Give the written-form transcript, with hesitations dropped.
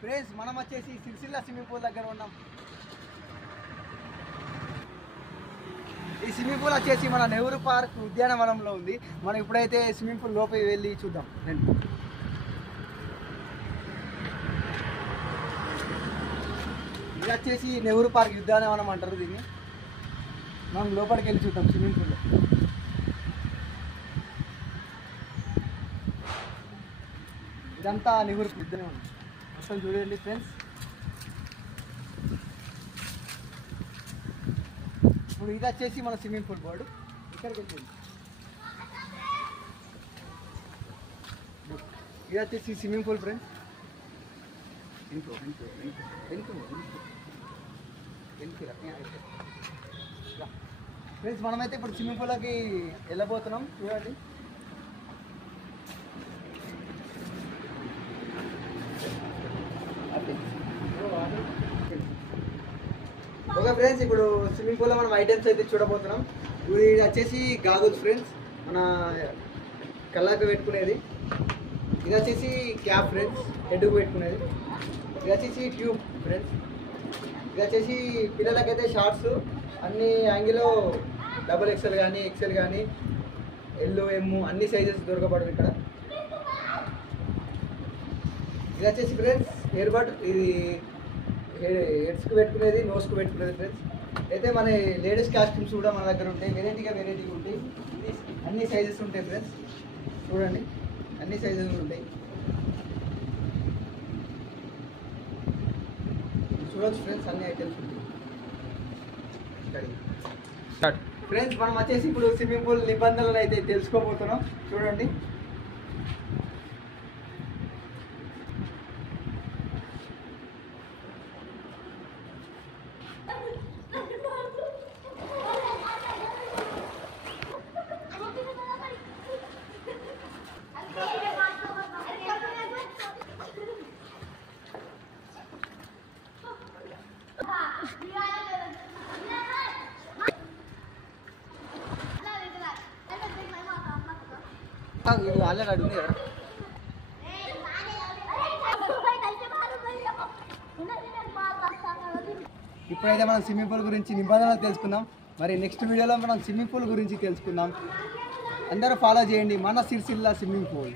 Friends మనం వచ్చేసి Sircilla swimming pool దగ్గర ఉన్నాం. ఈ స్విమ్మింగ్ పూల్ వచ్చేసి మన నెహ్రూ పార్క్ ఉద్యానవనంలో ఉంది. మనం ఇప్పుడైతే స్విమ్మింగ్ పూల్ లోపలికి వెళ్ళి చూద్దాం. ఇది వచ్చేసి నెహ్రూ పార్క్ ఉద్యానవనం అంటారు దీన్ని. మనం లోపలికి వెళ్ళి చూద్దాం స్విమ్మింగ్ పూల్లో. ఇదంతా నెహ్రూ ఉద్యానవనం మొత్తం చూడండి ఫ్రెండ్స్. ఇప్పుడు ఇది వచ్చేసి మన స్విమ్మింగ్ పూల్ బోర్డు. ఇక్కడికి వెళ్తుంది. ఇది వచ్చేసి స్విమ్మింగ్ పూల్ ఫ్రెండ్స్. ఫ్రెండ్స్ మనమైతే ఇప్పుడు స్విమ్మింగ్ పూల్కి వెళ్ళబోతున్నాం. చూడండి ఓకే ఫ్రెండ్స్, ఇప్పుడు స్విమ్మింగ్ పూల్లో మనం ఐటమ్స్ అయితే చూడబోతున్నాం. ఇది వచ్చేసి గాగుల్స్ ఫ్రెండ్స్, మన కళ్ళకు పెట్టుకునేది. ఇది వచ్చేసి క్యాప్ ఫ్రెండ్స్, హెడ్కు పెట్టుకునేది. ఇది వచ్చేసి ట్యూబ్ ఫ్రెండ్స్. ఇది వచ్చేసి పిల్లలకైతే షార్ట్స్ అన్ని యాంగిల్లో XXL కానీ XL కానీ L M అన్ని సైజెస్ దొరకబడదు ఇక్కడ. ఇది వచ్చేసి ఫ్రెండ్స్ ఇయర్ బడ్, ఇది హెడ్స్కి పెట్టుకునేది, నోస్కి పెట్టుకునేది ఫ్రెండ్స్. అయితే మన లేడీస్ కాస్ట్యూమ్స్ కూడా మన దగ్గర ఉంటాయి. వెరైటీగా ఉంటాయి. ఇది అన్ని సైజెస్ ఉంటాయి ఫ్రెండ్స్. చూడండి అన్ని సైజెస్ ఉంటాయి. చూడవచ్చు ఫ్రెండ్స్, అన్ని ఐటమ్స్ ఉంటాయి. ఫ్రెండ్స్ మనం వచ్చేసి ఇప్పుడు స్విమ్మింగ్ పూల్ నిబంధనలు అయితే తెలుసుకోబోతున్నాం. చూడండి ఇది ఆల్రెడీ ఉంది కదా. ఇప్పుడైతే మనం స్విమ్మింగ్ పూల్ గురించి నిబంధనలు తెలుసుకుందాం. మరి నెక్స్ట్ వీడియోలో మనం స్విమ్మింగ్ పూల్ గురించి తెలుసుకుందాం. అందరూ ఫాలో చేయండి మన సిరిసిల్ల స్విమ్మింగ్ పూల్.